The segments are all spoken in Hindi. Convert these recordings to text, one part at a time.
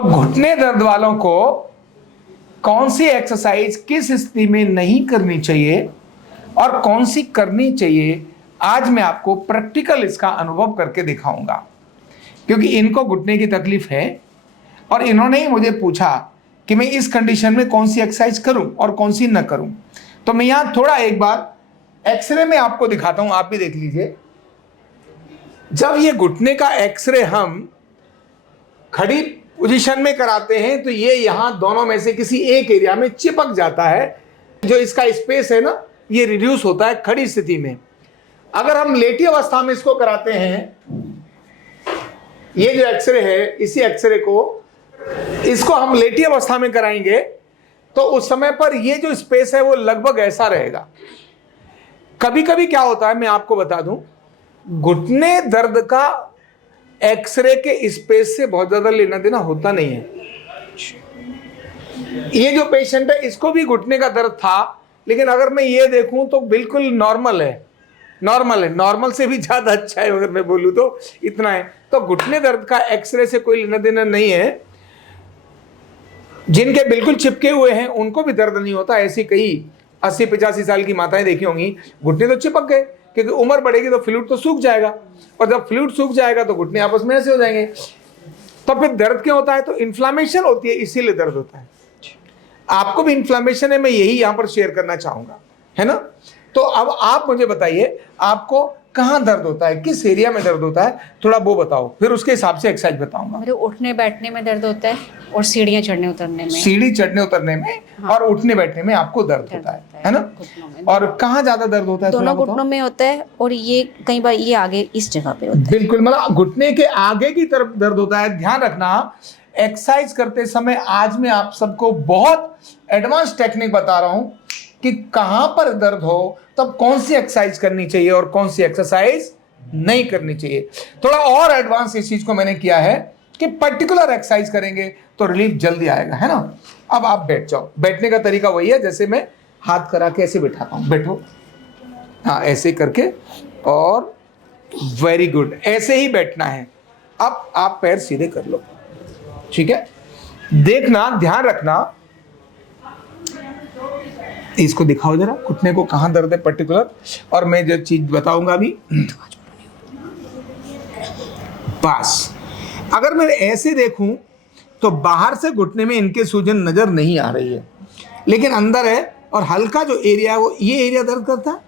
तो घुटने दर्द वालों को कौन सी एक्सरसाइज किस स्थिति में नहीं करनी चाहिए और कौन सी करनी चाहिए, आज मैं आपको प्रैक्टिकल इसका अनुभव करके दिखाऊंगा। क्योंकि इनको घुटने की तकलीफ है और इन्होंने ही मुझे पूछा कि मैं इस कंडीशन में कौन सी एक्सरसाइज करूं और कौन सी न करूं। तो मैं यहां थोड़ा एक बार एक्सरे में आपको दिखाता हूं, आप भी देख लीजिए। जब ये घुटने का एक्सरे हम खड़ी पोजीशन में कराते हैं तो ये यहां दोनों में से किसी एक एरिया में चिपक जाता है। जो इसका स्पेस है ना, ये रिड्यूस होता है खड़ी स्थिति में। अगर हम लेटी अवस्था में इसको कराते हैं, ये जो एक्सरे है, इसी एक्सरे को इसको हम लेटी अवस्था में कराएंगे तो उस समय पर ये जो स्पेस है वो लगभग ऐसा रहेगा। कभी कभी क्या होता है, मैं आपको बता दूं, घुटने दर्द का एक्सरे के स्पेस से बहुत ज्यादा लेना देना होता नहीं है। ये जो पेशेंट है इसको भी घुटने का दर्द था, लेकिन अगर मैं ये देखूं तो बिल्कुल नॉर्मल है, नॉर्मल से भी ज्यादा अच्छा है अगर मैं बोलूं तो, इतना है। तो घुटने दर्द का एक्सरे से कोई लेना देना नहीं है। जिनके बिल्कुल चिपके हुए हैं उनको भी दर्द नहीं होता। ऐसी कई 80-85 साल की माताएं देखी होंगी, घुटने तो चिपक गए, क्योंकि उम्र बढ़ेगी तो फ्लूइड तो सूख जाएगा, और जब फ्लूइड सूख जाएगा तो घुटने आपस में ऐसे हो जाएंगे। तो फिर दर्द क्यों होता है? तो इन्फ्लामेशन होती है, इसीलिए दर्द होता है। आपको भी इन्फ्लामेशन है, मैं यही यहां पर शेयर करना चाहूंगा, है ना। तो अब आप मुझे बताइए, आपको कहां दर्द होता है, किस एरिया में दर्द होता है, थोड़ा वो बताओ, फिर उसके हिसाब से एक्सरसाइज बताऊंगा। मेरे उठने बैठने में दर्द होता है और सीढ़ियाँ चढ़ने उतरने में। सीढ़ी चढ़ने उतरने में, हाँ। और उठने बैठने में आपको दर्द होता है ना। और कहाँ ज्यादा दर्द होता है? दोनों घुटनों में होता है, और ये कई बार ये आगे इस जगह पे होता है। बिल्कुल, मतलब घुटने के आगे की तरफ दर्द होता है। ध्यान रखना, एक्सरसाइज करते समय आज मैं आप सबको बहुत एडवांस टेक्निक बता रहा हूं कि कहां पर दर्द हो तब कौन सी एक्सरसाइज करनी चाहिए और कौन सी एक्सरसाइज नहीं करनी चाहिए। थोड़ा और एडवांस इस चीज को मैंने किया है कि पर्टिकुलर एक्सरसाइज करेंगे तो रिलीफ जल्दी आएगा, है ना। अब आप बैठ जाओ। बैठने का तरीका वही है जैसे मैं हाथ करा के ऐसे बिठाता हूं, बैठो, हाँ ऐसे करके, और वेरी गुड, ऐसे ही बैठना है। अब आप पैर सीधे कर लो, ठीक है। देखना, ध्यान रखना, इसको दिखाओ जरा, घुटने को कहां दर्द है पर्टिकुलर, और मैं जो चीज बताऊंगा अभी। बस, अगर मैं ऐसे देखूं तो बाहर से घुटने में इनके सूजन नजर नहीं आ रही है, लेकिन अंदर है, और हल्का जो एरिया है वो ये एरिया दर्द करता है।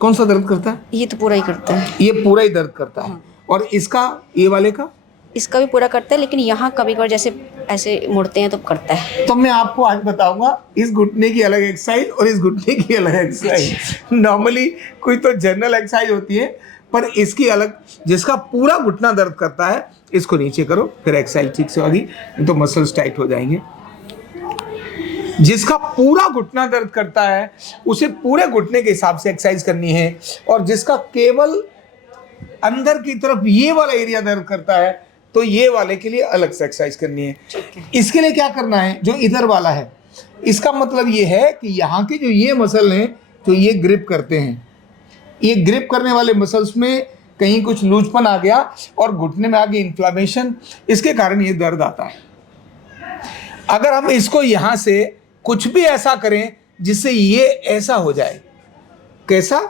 कौन सा दर्द करता है? ये तो पूरा ही करता है, ये पूरा ही दर्द करता है। और इसका, ये वाले का, इसका भी पूरा करता है, लेकिन यहाँ कभी कभार जैसे ऐसे मुड़ते हैं तो करता है। तो मैं आपको आज बताऊंगा इस घुटने की अलग एक्सरसाइज और इस घुटने की अलग एक्सरसाइज। नॉर्मली कोई तो जनरल एक्सरसाइज होती है, पर इसकी अलग। जिसका पूरा घुटना दर्द करता है, इसको नीचे करो, फिर एक्सरसाइज ठीक से होगी, तो मसल्स टाइट हो जाएंगे। जिसका पूरा घुटना दर्द करता है उसे पूरे घुटने के हिसाब से एक्सरसाइज करनी है, और जिसका केवल अंदर की तरफ ये वाला एरिया दर्द करता है तो ये वाले के लिए अलग से एक्सरसाइज करनी है। इसके लिए क्या करना है, जो इधर वाला है, इसका मतलब ये है कि यहाँ के जो ये मसल हैं, तो ये ग्रिप करते हैं, ये ग्रिप करने वाले मसल्स में कहीं कुछ लूजपन आ गया और घुटने में आ गई इन्फ्लामेशन, इसके कारण ये दर्द आता है। अगर हम इसको यहाँ से कुछ भी ऐसा करें जिससे ये ऐसा हो जाए, कैसा,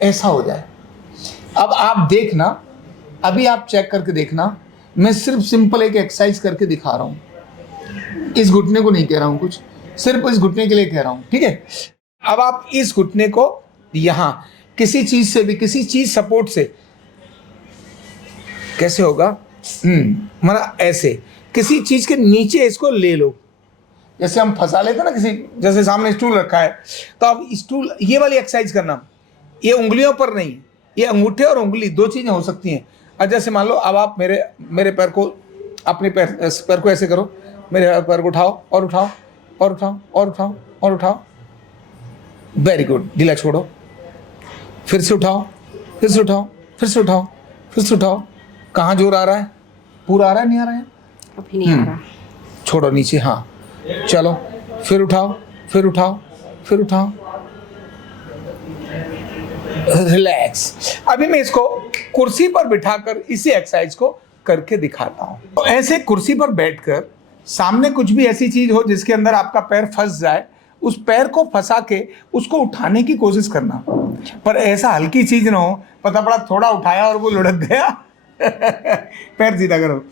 ऐसा हो जाए। अब आप देखना, अभी आप चेक करके देखना, मैं सिर्फ सिंपल एक एक्सरसाइज करके दिखा रहा हूं। इस घुटने को नहीं कह रहा हूं कुछ, सिर्फ इस घुटने के लिए कह रहा हूं, ठीक है। अब आप इस घुटने को यहां किसी चीज से भी, किसी चीज सपोर्ट से, कैसे होगा, मतलब ऐसे किसी चीज के नीचे इसको ले लो, जैसे हम फंसा लेते ना किसी, जैसे सामने स्टूल रखा है तो आप स्टूल, ये वाली एक्सरसाइज करना। ये उंगलियों पर नहीं, ये अंगूठे और उंगली दो चीजें हो सकती हैं। और जैसे मान लो अब आप मेरे पैर को, अपने पैर को ऐसे करो, मेरे पैर को उठाओ और उठाओ और उठाओ और उठाओ और उठाओ, वेरी गुड। ढीला छोड़ो, फिर से उठाओ, फिर से उठाओ, फिर से उठाओ, फिर से उठाओ। कहाँ जोर आ रहा है? पूरा आ रहा है, नहीं आ रहा है? अभी नहीं आ रहा। छोड़ो नीचे, हाँ चलो, फिर उठाओ, फिर उठाओ, फिर उठाओ, रिलैक्स। अभी मैं इसको कुर्सी पर बिठाकर इसी एक्सरसाइज को करके दिखाता हूं। तो ऐसे कुर्सी पर बैठकर सामने कुछ भी ऐसी चीज हो जिसके अंदर आपका पैर फंस जाए, उस पैर को फंसा के उसको उठाने की कोशिश करना, पर ऐसा हल्की चीज ना हो, पता पड़ा थोड़ा उठाया और वो लुढ़क गया। पैर सीधा करो,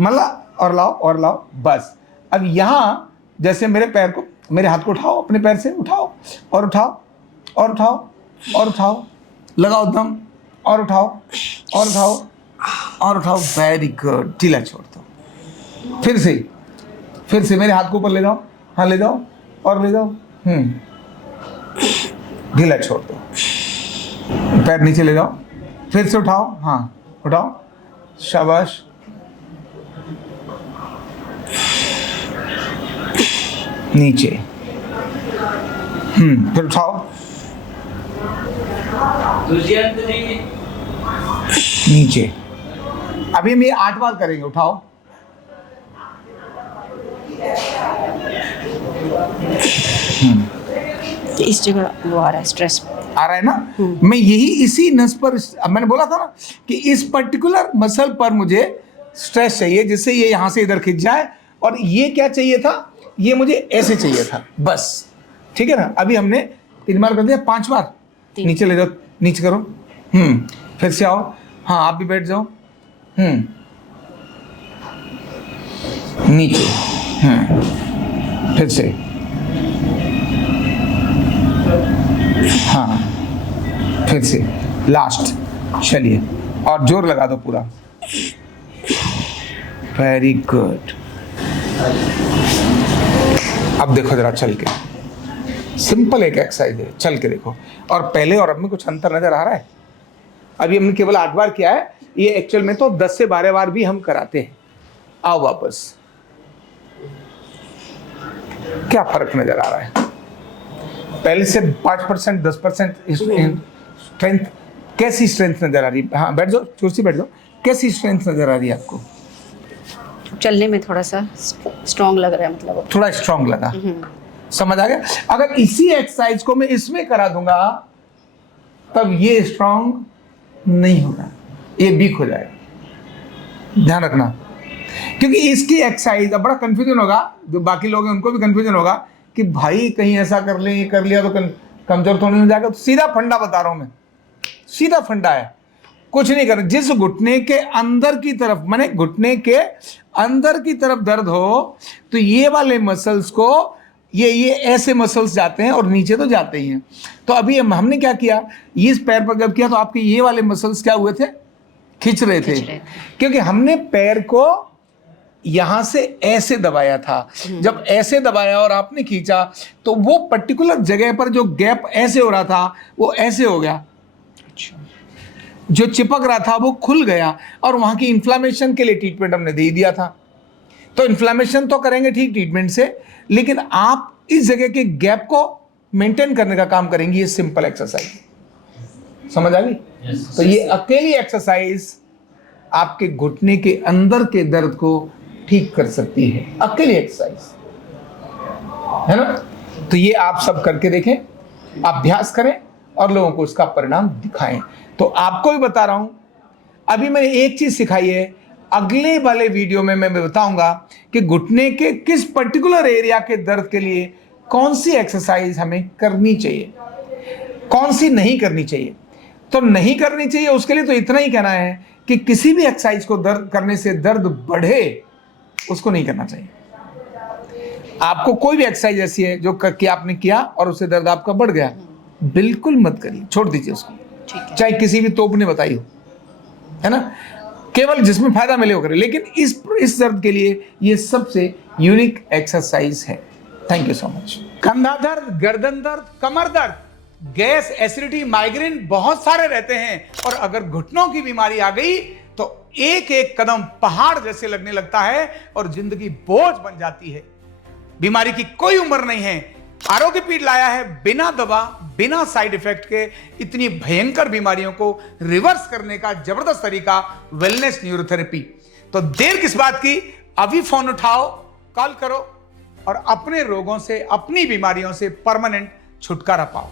मतलब और लाओ बस। अब यहां जैसे मेरे पैर को, मेरे हाथ को उठाओ, अपने पैर से उठाओ और उठाओ और उठाओ और उठाओ, लगाओ दम और उठाओ और उठाओ और उठाओ। Very good. ढीला छोड़ दो। फिर से मेरे हाथ को ऊपर ले जाओ, हाँ ले जाओ और ले जाओ। ढीला छोड़ दो। पैर नीचे ले जाओ, फिर से उठाओ, हाँ उठाओ, शाबाश। नीचे, फिर उठाओ, नीचे। अभी हम ये 8 बार करेंगे। उठाओ, इस जगह वो आ रहा है, स्ट्रेस आ रहा है ना। मैं यही इसी नस पर, अब मैंने बोला था ना कि इस पर्टिकुलर मसल पर मुझे स्ट्रेस चाहिए, जिससे ये यहां से इधर खिंच जाए। और ये क्या चाहिए था, ये मुझे ऐसे चाहिए था, बस। ठीक है ना। अभी हमने 3 बार कर दिया, 5 बार। नीचे ले जाओ, नीचे करो, फिर से आओ, हाँ आप भी बैठ जाओ, नीचे, फिर से, हाँ फिर से, लास्ट। चलिए और जोर लगा दो पूरा। Very good. अब देखो जरा चल के, सिंपल एक एक्सरसाइज है, चल के देखो। और पहले और अब में कुछ अंतर नजर आ रहा है? अभी हमने केवल 8 बार किया है, ये एक्चुअल में तो 10 से 12 बार भी हम कराते हैं। आओ वापस। क्या फर्क नजर आ रहा है? पहले से 5%, 10% स्ट्रेंथ, कैसी स्ट्रेंथ नजर आ रही है? हाँ बैठ जाओ, कुर्सी बैठ जाओ। कैसी स्ट्रेंथ नजर आ रही है आपको? चलने में थोड़ा सा स्ट्रॉन्ग लग रहा है, मतलब थोड़ा स्ट्रॉन्ग लगा। समझ आ गया? अगर इसी एक्सरसाइज को मैं इसमें करा दूंगा तब ये स्ट्रॉन्ग नहीं होगा, ये वीक हो जाएगा। ध्यान रखना, क्योंकि इसकी एक्सरसाइज, अब बड़ा कंफ्यूजन होगा, जो बाकी लोग हैं उनको भी कंफ्यूजन होगा कि भाई कहीं ऐसा कर ले, ये कर लिया तो कमजोर तो नहीं हो जाएगा। तो सीधा फंडा बता रहा हूं मैं, सीधा फंडा है, कुछ नहीं करना। जिस घुटने के अंदर की तरफ, माने घुटने के अंदर की तरफ दर्द हो, तो ये वाले मसल्स को, ये ऐसे मसल्स जाते हैं और नीचे तो जाते ही हैं। तो अभी हमने क्या किया, इस पैर पर जब किया तो आपके ये वाले मसल्स क्या हुए थे? खिंच रहे थे, क्योंकि हमने पैर को यहां से ऐसे दबाया था। जब ऐसे दबाया और आपने खींचा तो वो पर्टिकुलर जगह पर जो गैप ऐसे हो रहा था वो ऐसे हो गया, जो चिपक रहा था वो खुल गया, और वहां की इन्फ्लामेशन के लिए ट्रीटमेंट हमने दे दिया था। तो इन्फ्लामेशन तो करेंगे ठीक ट्रीटमेंट से, लेकिन आप इस जगह के गैप को मेंटेन करने का काम करेंगे। ये सिंपल एक्सरसाइज समझ आ गई? तो ये अकेली एक्सरसाइज आपके घुटने के अंदर के दर्द को ठीक कर सकती है, अकेली एक्सरसाइज, है ना। तो ये आप सब करके देखें, अभ्यास करें और लोगों को इसका परिणाम दिखाएं। तो आपको भी बता रहा हूं, अभी मैंने एक चीज सिखाई है, अगले वाले वीडियो में मैं बताऊंगा कि घुटने के किस पर्टिकुलर एरिया के दर्द के लिए कौन सी एक्सरसाइज हमें करनी चाहिए, कौन सी नहीं करनी चाहिए। तो नहीं करनी चाहिए उसके लिए तो इतना ही कहना है कि किसी भी एक्सरसाइज को दर्द करने से दर्द बढ़े, उसको नहीं करना चाहिए। आपको कोई भी एक्सरसाइज ऐसी है जो कि आपने किया और उससे दर्द आपका बढ़ गया, बिल्कुल मत करिए, छोड़ दीजिए उसको, चाहे किसी भी तोप ने बताई हो, है ना। केवल जिसमें फायदा मिले वो करें, लेकिन इस दर्द के लिए ये सबसे यूनिक एक्सरसाइज है। Thank you so much. कंधा दर्द, गर्दन दर्द, कमर दर्द, गैस, एसिडिटी, माइग्रेन बहुत सारे रहते हैं, और अगर घुटनों की बीमारी आ गई तो एक एक कदम पहाड़ जैसे लगने लगता है और जिंदगी बोझ बन जाती है। बीमारी की कोई उम्र नहीं है। आरोग्य पीठ लाया है बिना दवा, बिना साइड इफेक्ट के इतनी भयंकर बीमारियों को रिवर्स करने का जबरदस्त तरीका, वेलनेस न्यूरोथेरेपी। तो देर किस बात की, अभी फोन उठाओ, कॉल करो और अपने रोगों से, अपनी बीमारियों से परमानेंट छुटकारा पाओ।